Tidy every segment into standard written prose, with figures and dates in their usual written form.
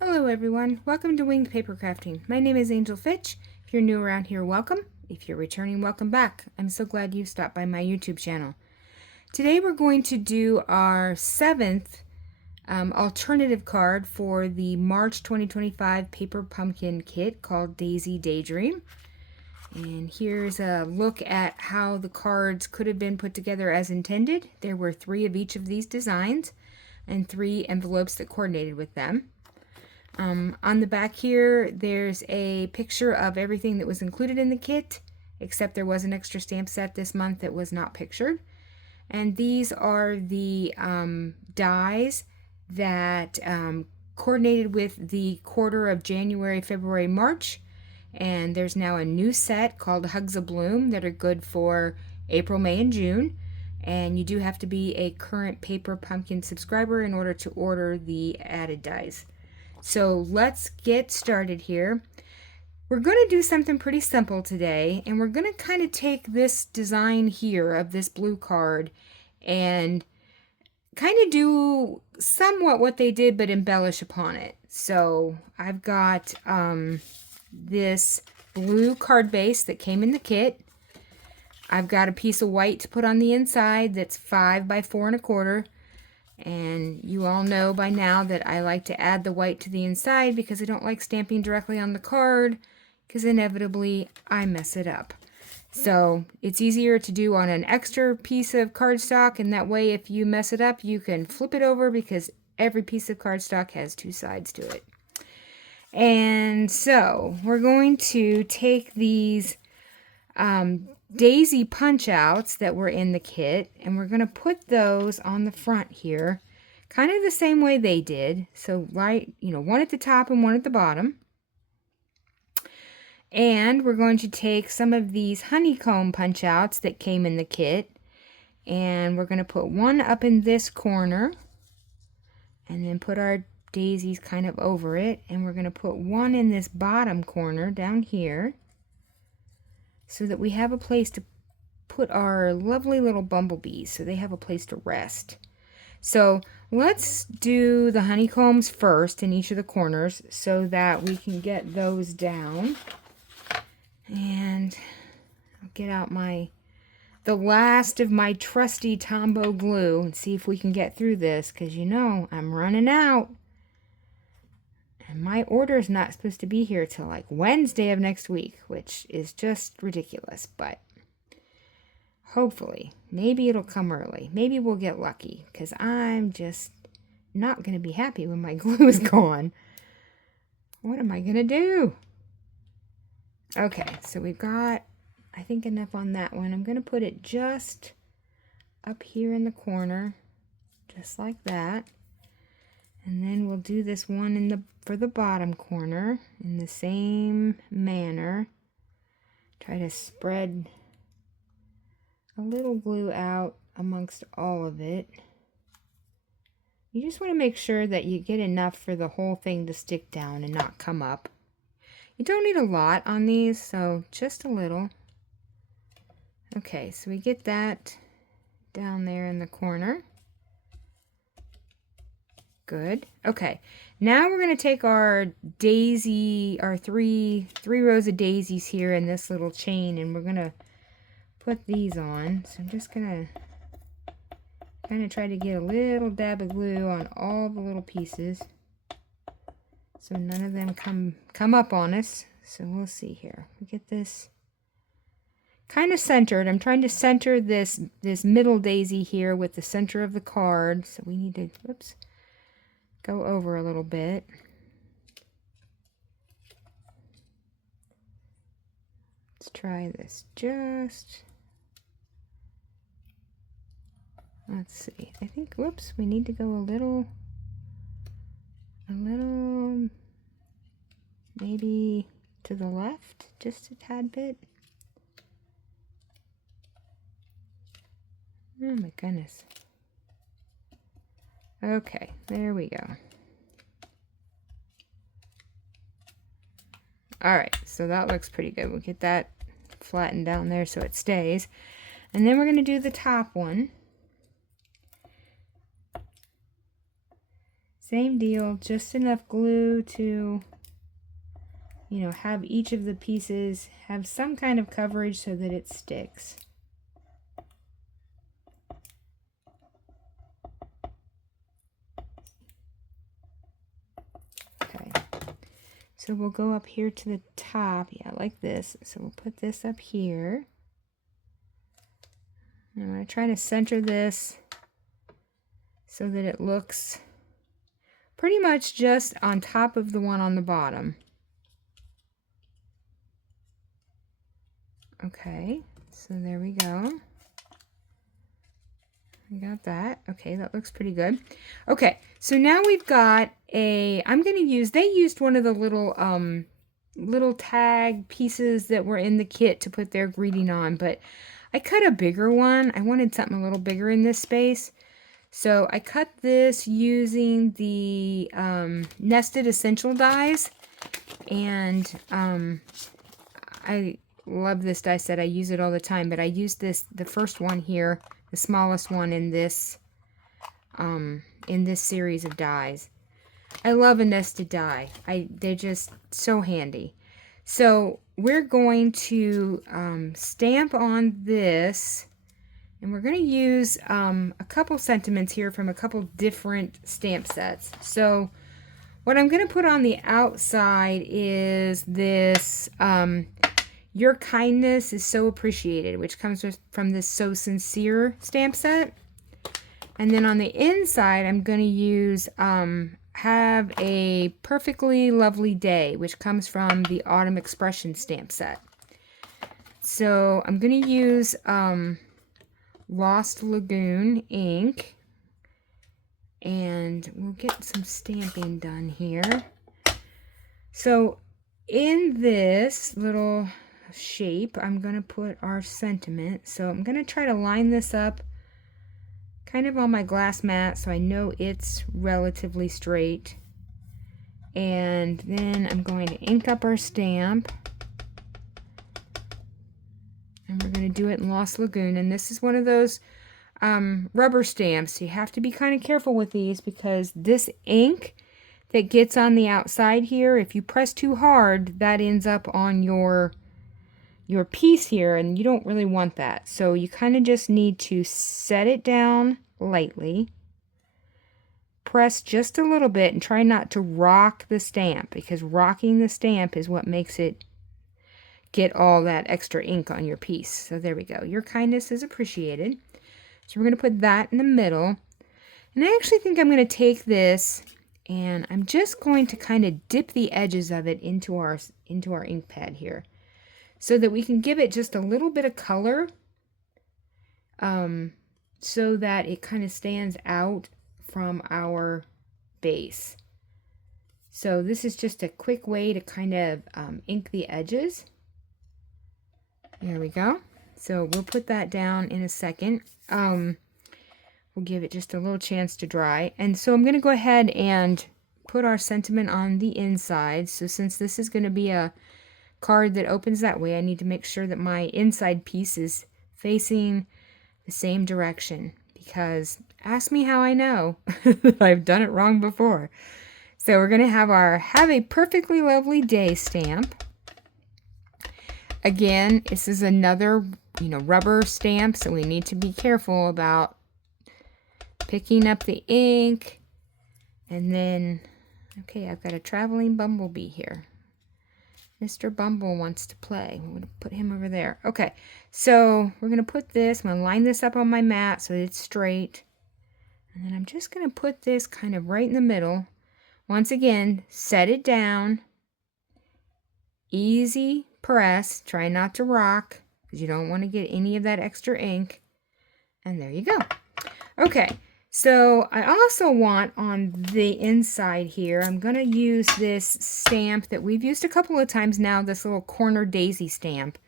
Hello everyone, welcome to Winged Paper Crafting. My name is Angel Fitch. If you're new around here, welcome. If you're returning, welcome back. I'm so glad you stopped by my YouTube channel. Today we're going to do our 7th alternative card for the March 2025 Paper Pumpkin Kit called Daydream. And here's a look at how the cards could have been put together as intended. There were 3 of each of these designs and 3 envelopes that coordinated with them. On the back here, there's a picture of everything that was included in the kit, except there was an extra stamp set this month that was not pictured. And these are the dies that coordinated with the quarter of January, February, March. And there's now a new set called Hugs of Bloom that are good for April, May, and June. And you do have to be a current Paper Pumpkin subscriber in order to order the added dies. So let's get started here. We're going to do something pretty simple today, and we're going to kind of take this design here of this blue card and kind of do somewhat what they did but embellish upon it. So I've got this blue card base that came in the kit. I've got a piece of white to put on the inside that's 5 by 4 1/4. And you all know by now that I like to add the white to the inside because I don't like stamping directly on the card because inevitably I mess it up. So it's easier to do on an extra piece of cardstock, and that way if you mess it up you can flip it over because every piece of cardstock has 2 sides to it. And so we're going to take these daisy punch outs that were in the kit, and we're going to put those on the front here kind of the same way they did. So right, one at the top and one at the bottom. And we're going to take some of these honeycomb punch outs that came in the kit, and we're going to put one up in this corner and then put our daisies kind of over it, and we're going to put one in this bottom corner down here, so that we have a place to put our lovely little bumblebees, so they have a place to rest. So let's do the honeycombs first in each of the corners so that we can get those down. And I'll get out the last of my trusty Tombow glue and see if we can get through this, because I'm running out. And my order is not supposed to be here till like Wednesday of next week, which is just ridiculous. But hopefully, maybe it'll come early. Maybe we'll get lucky, because I'm just not going to be happy when my glue is gone. What am I going to do? Okay, so we've got, I think, enough on that one. I'm going to put it just up here in the corner, just like that. And then we'll do this one for the bottom corner in the same manner. Try to spread a little glue out amongst all of it. You just want to make sure that you get enough for the whole thing to stick down and not come up. You don't need a lot on these, so just a little. Okay, so we get that down there in the corner. Good. Okay, now we're going to take our daisy, our three rows of daisies here in this little chain, and we're going to put these on. So I'm just going to kind of try to get a little dab of glue on all the little pieces so none of them come up on us. So we'll see here. We get this kind of centered. I'm trying to center this middle daisy here with the center of the card. So we need to, whoops, go over a little bit. Let's try this. Let's see. I think, whoops, we need to go a little, maybe to the left, just a tad bit. Oh my goodness. Okay, there we go. Alright, so that looks pretty good. We'll get that flattened down there so it stays. And then we're going to do the top one. Same deal, just enough glue to, you know, have each of the pieces have some kind of coverage so that it sticks. Okay, so we'll go up here to the top, yeah, like this. So we'll put this up here. And I'm going to try to center this so that it looks pretty much just on top of the one on the bottom. Okay, so there we go. I got that. Okay, that looks pretty good. Okay, so now we've got a, I'm going to use, they used one of the little tag pieces that were in the kit to put their greeting on, but I cut a bigger one. I wanted something a little bigger in this space. So I cut this using the nested essential dies, and I love this die set. I use it all the time, but I use this, the first one here, the smallest one in this series of dies. I love a nested die. They're just so handy. So we're going to stamp on this, and we're going to use a couple sentiments here from a couple different stamp sets. So what I'm going to put on the outside is this Your Kindness is So Appreciated, which comes from this So Sincere stamp set. And then on the inside, I'm going to use Have a Perfectly Lovely Day, which comes from the Autumn Expression stamp set. So I'm going to use Lost Lagoon ink, and we'll get some stamping done here. So in this little shape, I'm going to put our sentiment. So I'm going to try to line this up kind of on my glass mat so I know it's relatively straight. And then I'm going to ink up our stamp. And we're going to do it in Lost Lagoon. And this is one of those rubber stamps. You have to be kind of careful with these because this ink that gets on the outside here, if you press too hard, that ends up on your piece here, and you don't really want that. So you kind of just need to set it down lightly, press just a little bit, and try not to rock the stamp, because rocking the stamp is what makes it get all that extra ink on your piece. So there we go. Your kindness is appreciated. So we're going to put that in the middle. And I actually think I'm going to take this and I'm just going to kind of dip the edges of it into our ink pad here, so that we can give it just a little bit of color, so that it kind of stands out from our base. So this is just a quick way to kind of ink the edges. There we go. So we'll put that down in a second. We'll give it just a little chance to dry. And so I'm going to go ahead and put our sentiment on the inside. So since this is going to be a card that opens that way, I need to make sure that my inside piece is facing the same direction, because ask me how I know. I've done it wrong before. So we're going to have our Have a Perfectly Lovely Day stamp. Again, this is another, rubber stamp, so we need to be careful about picking up the ink. And then, okay, I've got a traveling bumblebee here. Mr. Bumble wants to play. I'm going to put him over there. Okay, so we're going to put this, I'm going to line this up on my mat so it's straight. And then I'm just going to put this kind of right in the middle. Once again, set it down. Easy press. Try not to rock, because you don't want to get any of that extra ink. And there you go. Okay, so I also want on the inside here, I'm going to use this stamp that we've used a couple of times now, this little corner daisy stamp.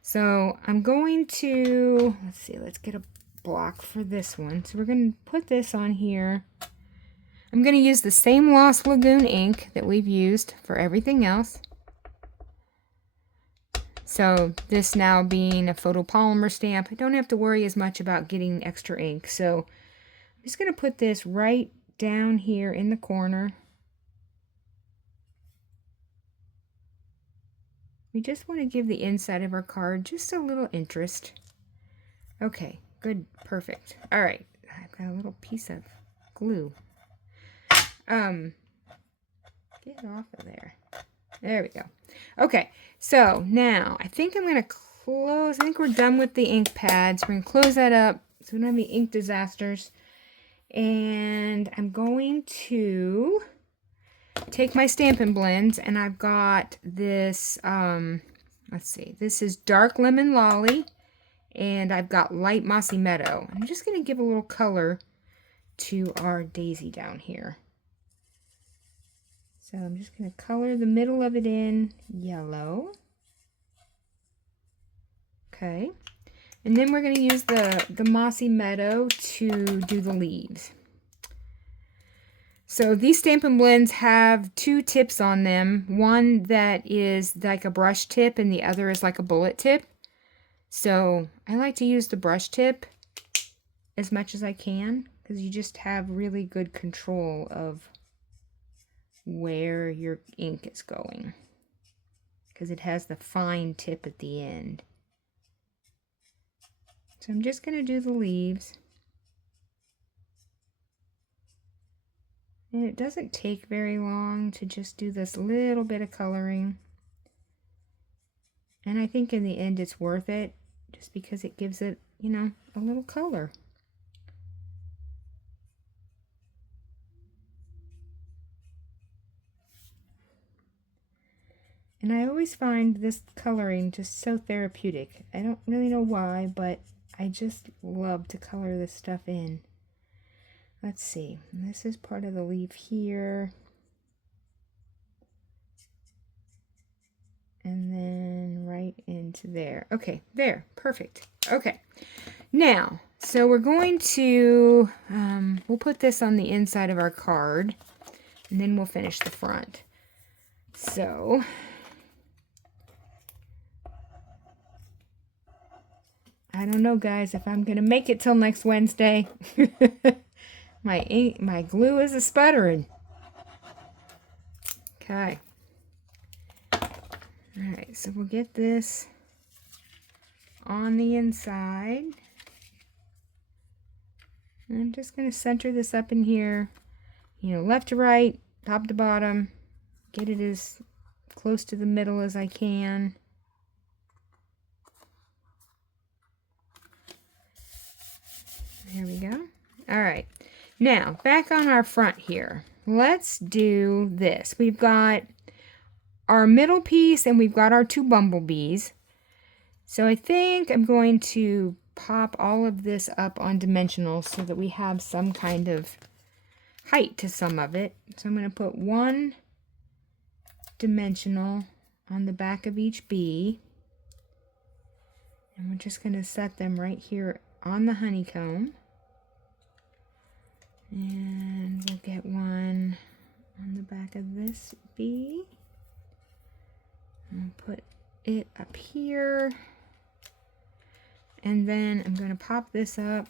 So I'm going to, let's get a block for this one. So we're going to put this on here. I'm going to use the same Lost Lagoon ink that we've used for everything else. So this now being a photopolymer stamp, I don't have to worry as much about getting extra ink. So I'm just going to put this right down here in the corner. We just want to give the inside of our card just a little interest. Okay, good, perfect. All right, I've got a little piece of glue. Get off of there. There we go. Okay, so now I think I'm going to close. I think we're done with the ink pads. We're going to close that up so we don't have any ink disasters. And I'm going to take my Stampin' Blends, and I've got this, let's see, this is Dark Lemon Lolly, and I've got Light Mossy Meadow. I'm just going to give a little color to our daisy down here. So I'm just going to color the middle of it in yellow. Okay. And then we're going to use the Mossy Meadow to do the leaves. So these Stampin' Blends have two tips on them. One that is like a brush tip and the other is like a bullet tip. So I like to use the brush tip as much as I can because you just have really good control of where your ink is going because it has the fine tip at the end. So I'm just going to do the leaves. And it doesn't take very long to just do this little bit of coloring. And I think in the end it's worth it just because it gives it, you know, a little color. And I always find this coloring just so therapeutic. I don't really know why, but I just love to color this stuff in. Let's see. This is part of the leaf here. And then right into there. Okay, there. Perfect. Okay. Now, so we're going to, we'll put this on the inside of our card. And then we'll finish the front. So I don't know, guys, if I'm going to make it till next Wednesday. My glue is sputtering. Okay. Alright, so we'll get this on the inside. And I'm just going to center this up in here. You know, left to right, top to bottom. Get it as close to the middle as I can. There we go. All right. Now, back on our front here. Let's do this. We've got our middle piece and we've got our two bumblebees. So I think I'm going to pop all of this up on dimensional so that we have some kind of height to some of it. So I'm going to put one dimensional on the back of each bee. And we're just going to set them right here on the honeycomb. And we'll get one on the back of this bee. And put it up here. And then I'm going to pop this up.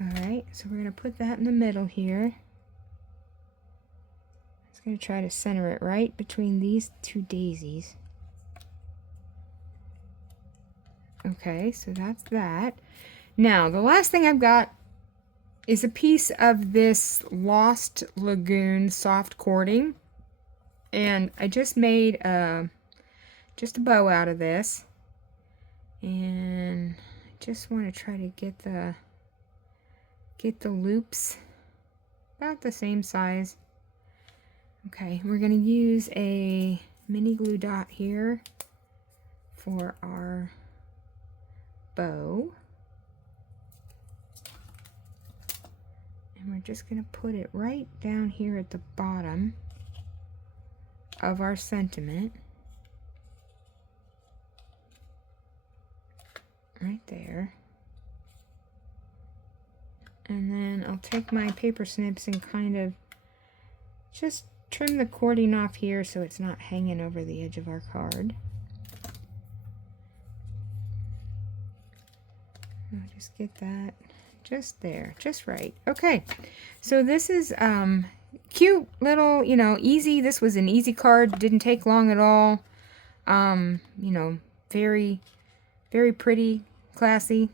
Alright, so we're going to put that in the middle here. Just going to try to center it right between these two daisies. Okay, so that's that. Now, the last thing I've got is a piece of this Lost Lagoon soft cording. And I just made just a bow out of this. And I just want to try to get the loops about the same size. Okay, we're going to use a mini glue dot here for our bow. And we're just going to put it right down here at the bottom of our sentiment. Right there. And then I'll take my paper snips and kind of just trim the cording off here so it's not hanging over the edge of our card. I'll just get that just there, just right. Okay, so this is cute little, you know, easy. This was an easy card, didn't take long at all. You know, very, very pretty, classy.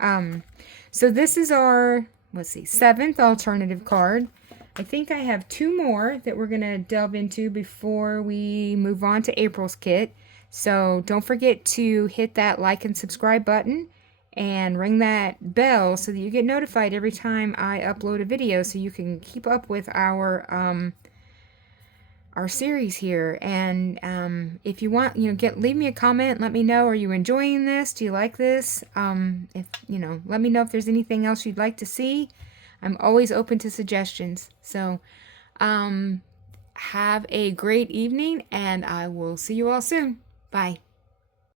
So this is our, let's see, 7th alternative card. I think I have 2 more that we're going to delve into before we move on to April's kit. So don't forget to hit that like and subscribe button and ring that bell so that you get notified every time I upload a video, so you can keep up with our series here. And if you want, you know, leave me a comment, let me know, are you enjoying this, do you like this? If you know, let me know if there's anything else you'd like to see. I'm always open to suggestions. So have a great evening, and I will see you all soon. Bye.